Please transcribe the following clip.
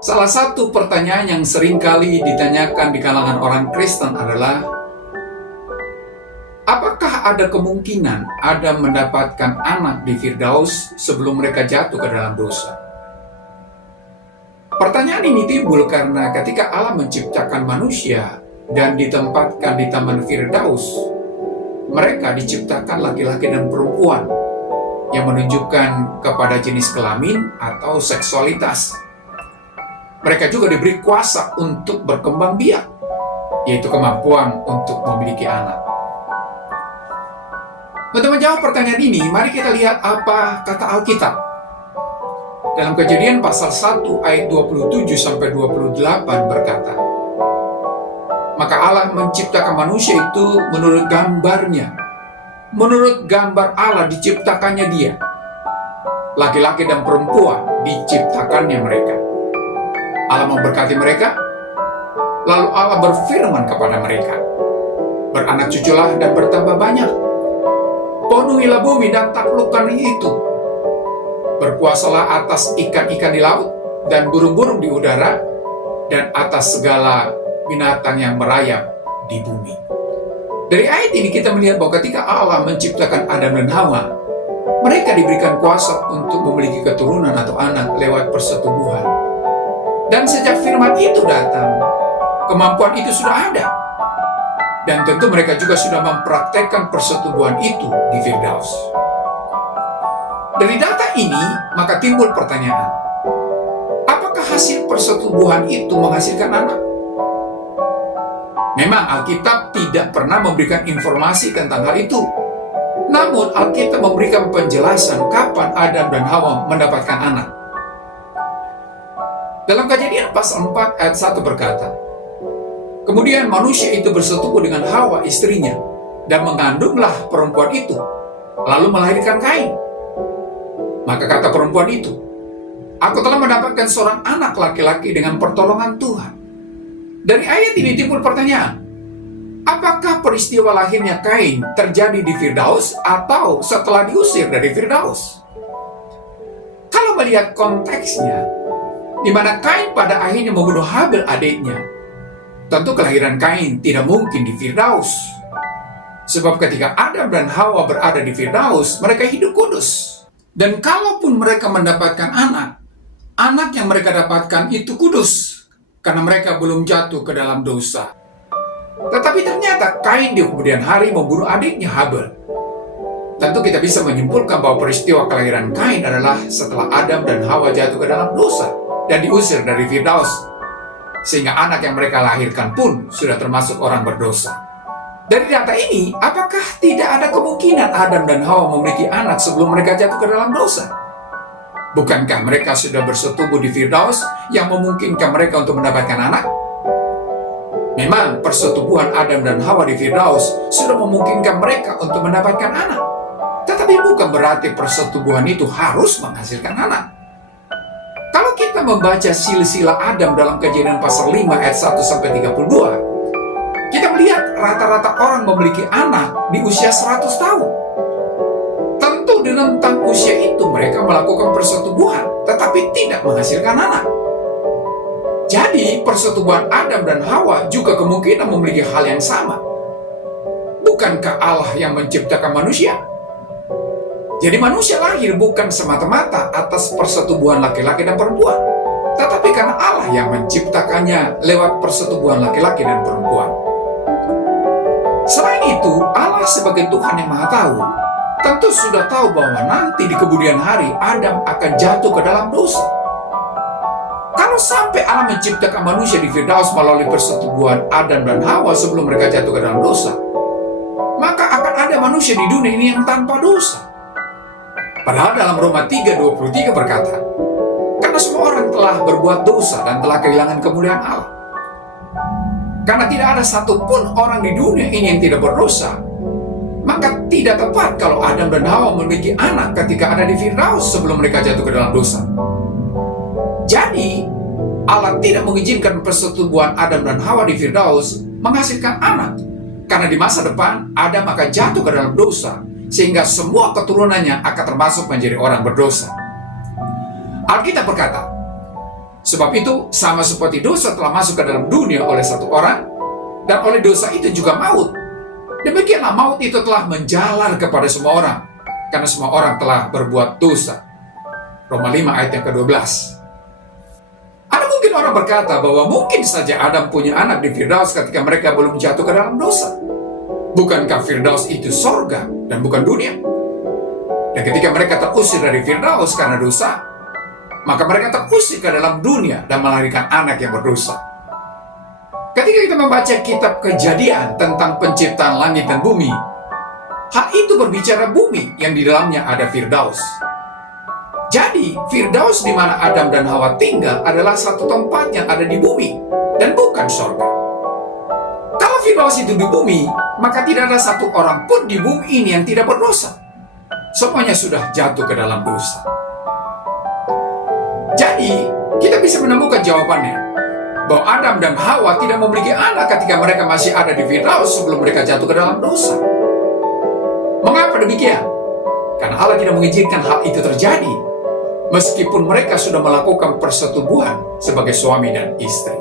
Salah satu pertanyaan yang sering kali ditanyakan di kalangan orang Kristen adalah, apakah ada kemungkinan Adam mendapatkan anak di Firdaus sebelum mereka jatuh ke dalam dosa? Pertanyaan ini timbul karena ketika Allah menciptakan manusia dan ditempatkan di Taman Firdaus, mereka diciptakan laki-laki dan perempuan yang menunjukkan kepada jenis kelamin atau seksualitas. Mereka juga diberi kuasa untuk berkembang biak, yaitu kemampuan untuk memiliki anak. Untuk menjawab pertanyaan ini, mari kita lihat apa kata Alkitab. Dalam Kejadian pasal 1 ayat 27-28 berkata, "Maka Allah menciptakan manusia itu menurut gambarnya. Menurut gambar Allah diciptakannya dia. Laki-laki dan perempuan diciptakannya mereka. Allah memberkati mereka, lalu Allah berfirman kepada mereka, 'Beranak cuculah dan bertambah banyak. Penuhilah bumi dan taklukkan itu. Berkuasalah atas ikan-ikan di laut dan burung-burung di udara dan atas segala binatang yang merayap di bumi.'" Dari ayat ini kita melihat bahwa ketika Allah menciptakan Adam dan Hawa, mereka diberikan kuasa untuk memiliki keturunan atau anak lewat persetubuhan. Dan sejak firman itu datang, kemampuan itu sudah ada. Dan tentu mereka juga sudah mempraktekkan persetubuhan itu di Firdaus. Dari data ini, maka timbul pertanyaan, apakah hasil persetubuhan itu menghasilkan anak? Memang Alkitab tidak pernah memberikan informasi tentang hal itu. Namun Alkitab memberikan penjelasan kapan Adam dan Hawa mendapatkan anak. Dalam Kejadian pasal 4 ayat 1 berkata, "Kemudian manusia itu bersetubuh dengan Hawa istrinya, dan mengandunglah perempuan itu, lalu melahirkan Kain. Maka kata perempuan itu, 'Aku telah mendapatkan seorang anak laki-laki dengan pertolongan Tuhan.'" Dari ayat ini timbul pertanyaan, apakah peristiwa lahirnya Kain terjadi di Firdaus atau setelah diusir dari Firdaus? Kalau melihat konteksnya, di mana Kain pada akhirnya membunuh Habil adiknya, tentu kelahiran Kain tidak mungkin di Firdaus. Sebab ketika Adam dan Hawa berada di Firdaus, mereka hidup kudus. Dan kalaupun mereka mendapatkan anak, anak yang mereka dapatkan itu kudus, karena mereka belum jatuh ke dalam dosa. Tetapi ternyata Kain di kemudian hari membunuh adiknya Habil. Tentu kita bisa menyimpulkan bahwa peristiwa kelahiran Kain adalah setelah Adam dan Hawa jatuh ke dalam dosa dan diusir dari Firdaus, sehingga anak yang mereka lahirkan pun sudah termasuk orang berdosa. Dari data ini, apakah tidak ada kemungkinan Adam dan Hawa memiliki anak sebelum mereka jatuh ke dalam dosa? Bukankah mereka sudah bersetubuh di Firdaus yang memungkinkan mereka untuk mendapatkan anak? Memang persetubuhan Adam dan Hawa di Firdaus sudah memungkinkan mereka untuk mendapatkan anak. Tetapi bukan berarti persetubuhan itu harus menghasilkan anak. Kalau kita membaca silsilah Adam dalam Kejadian pasal 5 ayat 1-32, kita melihat rata-rata orang memiliki anak di usia 100 tahun. Tentu di rentang usia itu mereka melakukan persetubuhan, tetapi tidak menghasilkan anak. Jadi persetubuhan Adam dan Hawa juga kemungkinan memiliki hal yang sama. Bukankah Allah yang menciptakan manusia? Jadi manusia lahir bukan semata-mata atas persetubuhan laki-laki dan perempuan, tetapi karena Allah yang menciptakannya lewat persetubuhan laki-laki dan perempuan. Selain itu, Allah sebagai Tuhan yang Maha Tahu, tentu sudah tahu bahwa nanti di kemudian hari Adam akan jatuh ke dalam dosa. Kalau sampai Allah menciptakan manusia di Firdaus melalui persetubuhan Adam dan Hawa sebelum mereka jatuh ke dalam dosa, maka akan ada manusia di dunia ini yang tanpa dosa. Padahal dalam Roma 3:23 berkata, "Karena semua orang telah berbuat dosa dan telah kehilangan kemuliaan Allah." Karena tidak ada satupun orang di dunia ini yang tidak berdosa, maka tidak tepat kalau Adam dan Hawa memiliki anak ketika ada di Firdaus sebelum mereka jatuh ke dalam dosa. Jadi, Allah tidak mengizinkan persetubuhan Adam dan Hawa di Firdaus menghasilkan anak, karena di masa depan Adam akan jatuh ke dalam dosa sehingga semua keturunannya akan termasuk menjadi orang berdosa. Alkitab berkata, sebab itu sama seperti dosa telah masuk ke dalam dunia oleh satu orang, dan oleh dosa itu juga maut. Demikianlah maut itu telah menjalar kepada semua orang, karena semua orang telah berbuat dosa. Roma 5 ayat yang ke-12. Ada mungkin orang berkata bahwa mungkin saja Adam punya anak di Firdaus ketika mereka belum jatuh ke dalam dosa. Bukankah Firdaus itu sorga dan bukan dunia? Dan ketika mereka terusir dari Firdaus karena dosa, maka mereka terusir ke dalam dunia dan melahirkan anak yang berdosa. Ketika kita membaca kitab Kejadian tentang penciptaan langit dan bumi, hal itu berbicara bumi yang di dalamnya ada Firdaus. Jadi, Firdaus di mana Adam dan Hawa tinggal adalah satu tempat yang ada di bumi dan bukan sorga. Kalau Firdaus itu di bumi, maka tidak ada satu orang pun di bumi ini yang tidak berdosa. Semuanya sudah jatuh ke dalam dosa. Jadi, kita bisa menemukan jawabannya bahwa Adam dan Hawa tidak memiliki anak ketika mereka masih ada di Firdaus sebelum mereka jatuh ke dalam dosa. Mengapa demikian? Karena Allah tidak mengizinkan hal itu terjadi, meskipun mereka sudah melakukan persetubuhan sebagai suami dan istri.